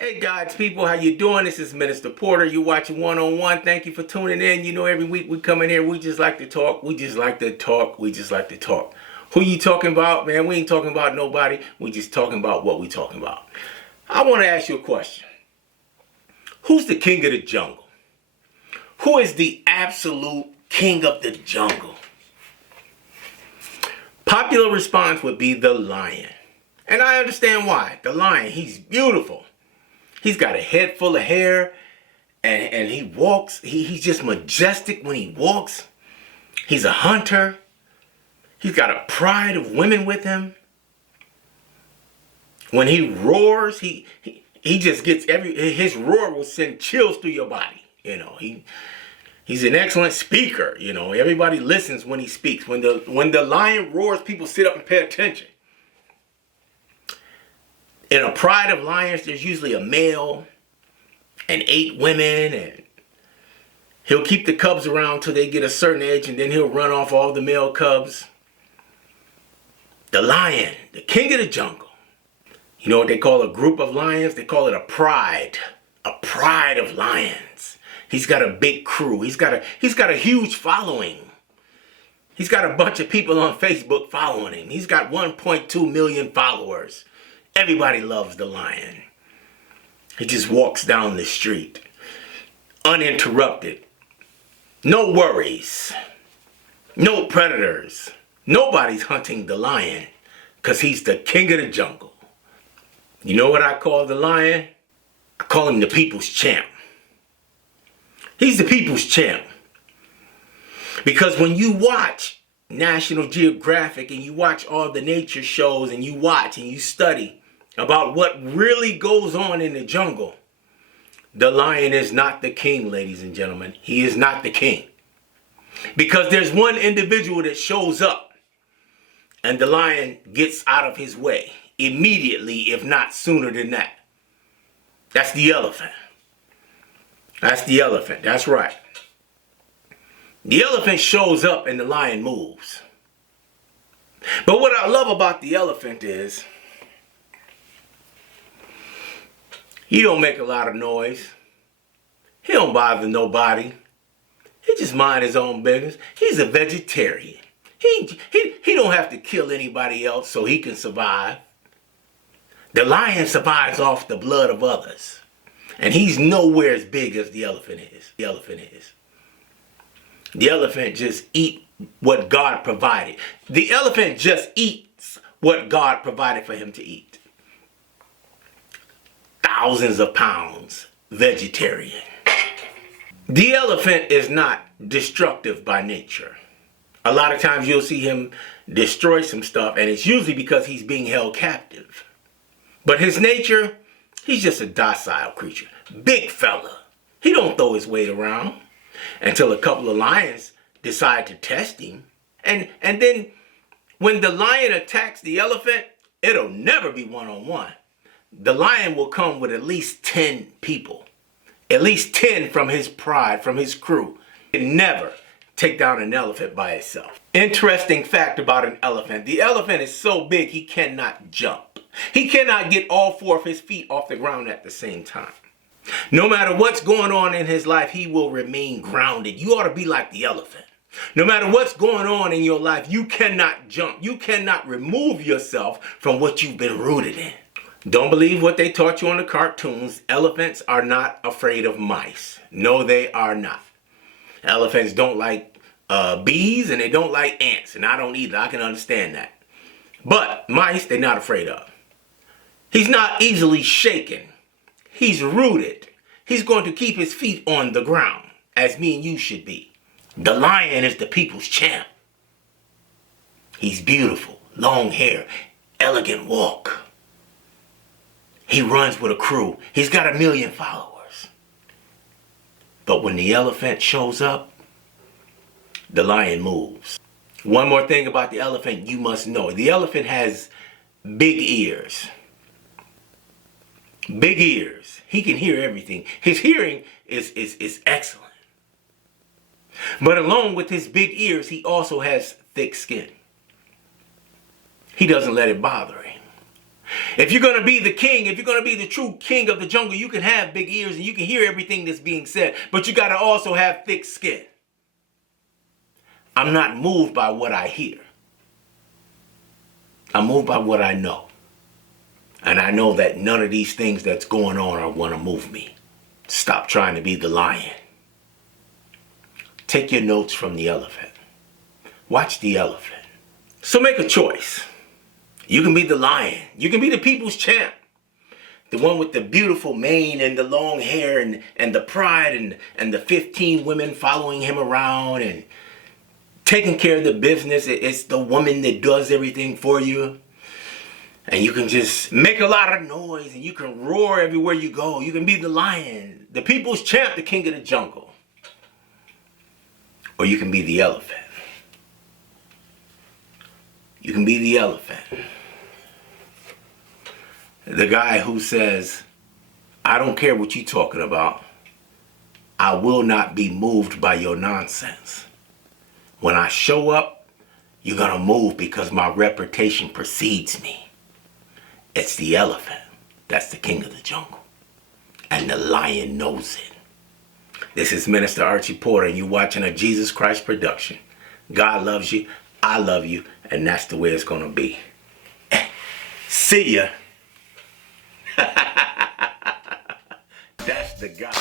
Hey God's people, how you doing? This is Minister Porter. You're watching One-on-One. Thank you for tuning in. You know, every week we come in here, we just like to talk. We just like to talk. We just like to talk. Who you talking about, man? We ain't talking about nobody. We just talking about what we talking about. I want to ask you a question. Who's the king of the jungle? Who is the absolute king of the jungle? Popular response would be the lion. And I understand why. The lion, he's beautiful. He's got a head full of hair, and he walks. He's just majestic when he walks. He's a hunter. He's got a pride of women with him. When he roars, he just gets his roar will send chills through your body. You know, he's an excellent speaker. You know, everybody listens when he speaks. When the lion roars, people sit up and pay attention. In a pride of lions, there's usually a male and 8 women, and he'll keep the cubs around till they get a certain age, and then he'll run off all the male cubs. The lion, the king of the jungle. You know what they call a group of lions? They call it a pride of lions. He's got a big crew. He's got a huge following. He's got a bunch of people on Facebook following him. He's got 1.2 million followers. Everybody loves the lion. He just walks down the street, uninterrupted. No worries. No predators. Nobody's hunting the lion because he's the king of the jungle. You know what I call the lion? I call him the people's champ. He's the people's champ. Because when you watch National Geographic and you watch all the nature shows and you watch and you study about what really goes on in the jungle, the lion is not the king, ladies and gentlemen. He is not the king. Because there's one individual that shows up and the lion gets out of his way immediately, if not sooner than that. That's the elephant. That's the elephant. That's right. The elephant shows up and the lion moves. But what I love about the elephant is he don't make a lot of noise. He don't bother nobody. He just mind his own business. He's a vegetarian. He don't have to kill anybody else so he can survive. The lion survives off the blood of others. And he's nowhere as big as the elephant is. The elephant is. The elephant just eats what God provided. The elephant just eats what God provided for him to eat. Thousands of pounds, vegetarian. The elephant is not destructive by nature. A lot of times you'll see him destroy some stuff, and it's usually because he's being held captive. But his nature, he's just a docile creature. Big fella. He don't throw his weight around until a couple of lions decide to test him. And then when the lion attacks the elephant, it'll never be one-on-one. The lion will come with at least 10 people. At least 10 from his pride, from his crew. He can never take down an elephant by itself. Interesting fact about an elephant. The elephant is so big he cannot jump. He cannot get all 4 of his feet off the ground at the same time. No matter what's going on in his life, he will remain grounded. You ought to be like the elephant. No matter what's going on in your life, you cannot jump. You cannot remove yourself from what you've been rooted in. Don't believe what they taught you on the cartoons. Elephants are not afraid of mice. No, they are not. Elephants don't like bees and they don't like ants. And I don't either. I can understand that. But mice, they're not afraid of. He's not easily shaken. He's rooted. He's going to keep his feet on the ground, as me and you should be. The lion is the people's champ. He's beautiful, long hair, elegant walk. He runs with a crew. He's got 1 million followers. But when the elephant shows up, the lion moves. One more thing about the elephant you must know. The elephant has big ears. Big ears. He can hear everything. His hearing is excellent. But along with his big ears, he also has thick skin. He doesn't let it bother him. If you're going to be the king, if you're going to be the true king of the jungle, you can have big ears and you can hear everything that's being said, but you got to also have thick skin. I'm not moved by what I hear. I'm moved by what I know. And I know that none of these things that's going on are going to move me. Stop trying to be the lion. Take your notes from the elephant. Watch the elephant. So make a choice. You can be the lion. You can be the people's champ. The one with the beautiful mane and the long hair and the pride and the 15 women following him around and taking care of the business. It's the woman that does everything for you. And you can just make a lot of noise and you can roar everywhere you go. You can be the lion, the people's champ, the king of the jungle. Or you can be the elephant. You can be the elephant. The guy who says, I don't care what you're talking about. I will not be moved by your nonsense. When I show up, you're going to move because my reputation precedes me. It's the elephant. That's the king of the jungle. And the lion knows it. This is Minister Archie Porter, and you're watching a Jesus Christ production. God loves you. I love you. And that's the way it's going to be. See ya. That's the guy.